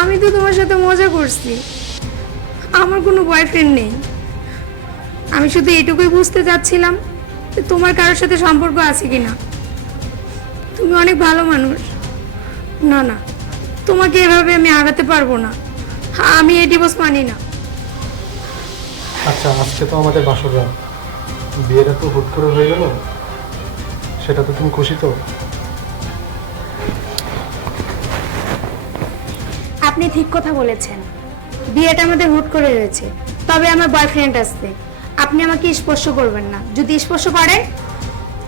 আমি তো তোমার সাথে মজা করছি, আমার কোনো বয়ফ্রেন্ড নেই। আমি শুধু এটুকুই বুঝতে চাচ্ছিলাম যে তোমার কারোর সাথে সম্পর্ক আছে কিনা। তুমি অনেক ভালো মানুষ। না না, তোমাকে এভাবে আমি আগাতে পারবো না। আমি এই ডিভোর্স মানি না। আচ্ছা, আজকে তো আমাদের বাসর রাত, বিয়েটা তো হুট করে হয়ে গেল, সেটা তো তুমি খুশি তো? আপনি ঠিক কথা বলেছেন, বিয়েটা আমাদের হুট করে হয়েছে, তবে আমার বয়ফ্রেন্ড আছে। আপনি আমাকে স্পর্শ করবেন না, যদি স্পর্শ করেন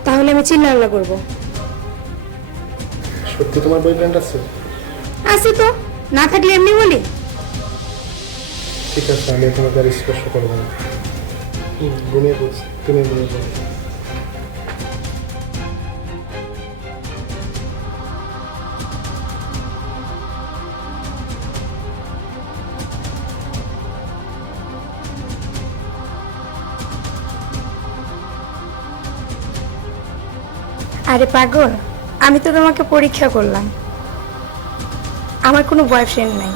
তাহলে আমি চিল্লাল্লা করবো। সত্যি তোমার বয়ফ্রেন্ড আছে? আছে তো, না থাকলে এমনি বলি? ঠিক আছে, আমি তোমাকে আর স্পর্শ করবো না। ঘুমিয়ে বলছি, তুমি ঘুমিয়ে বলো। আরে পাগল, আমি তো তোমাকে পরীক্ষা করলাম। আমার কোনো বয়ফ্রেন্ড নাই।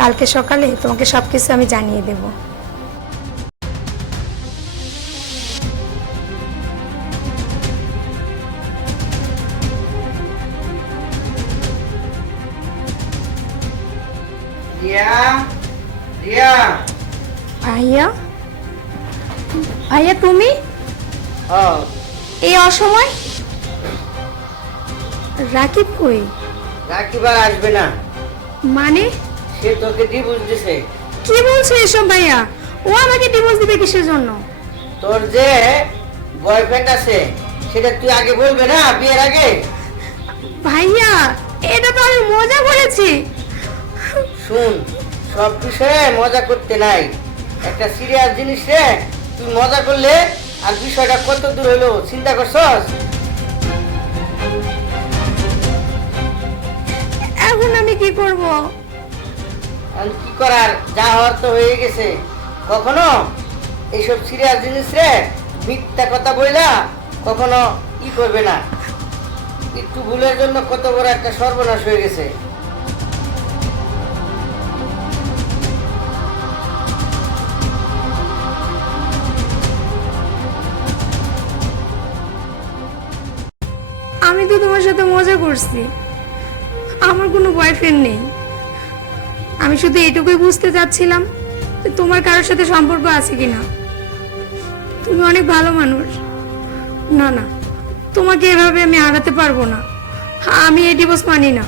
কালকে সকালে তোমাকে সবকিছু আমি জানিয়ে দেব। রিয়া, রিয়া। ভাইয়া, ভাইয়া তুমি হ্যাঁ, এই অসময়? রাকিব কই? রাকিব আর আসবে না। মানে সে তোকে ডিভোর্স দিছে। কি বলছো এসব ভাইয়া? ও আমাকে ডিভোর্স দিবে কিসের জন্য? তোর যে বয়ফ্রেন্ড আছে সেটা তুই আগে বলবে না বিয়ের আগে? ভাইয়া, এটা তো আমি মজা করেছি। শুন, সব বিষয়ে মজা করতে নাই, একটা সিরিয়াস জিনিস রে তুই মজা করলে আর বিষয়টা কত দূর হলো চিন্তা করছস? এখন আমি কি করব? আর কি করার, যা হওয়ার তো হয়ে গেছে। কখনো এইসব সিরিয়াস জিনিস রে মিথ্যা কথা বইলা কখনো করবে না। একটু ভুলের জন্য কত বড় একটা সর্বনাশ হয়ে গেছে। আমি তো তোমার সাথে মজা করছি, আমার কোনো বয়ফ্রেন্ড নেই। আমি শুধু এটুকুই বুঝতে চাচ্ছিলাম যে তোমার কারোর সাথে সম্পর্ক আছে কিনা। তুমি অনেক ভালো মানুষ। না না, তোমাকে এভাবে আমি আগাতে পারবো না। আমি এই ডিভোর্স মানি না।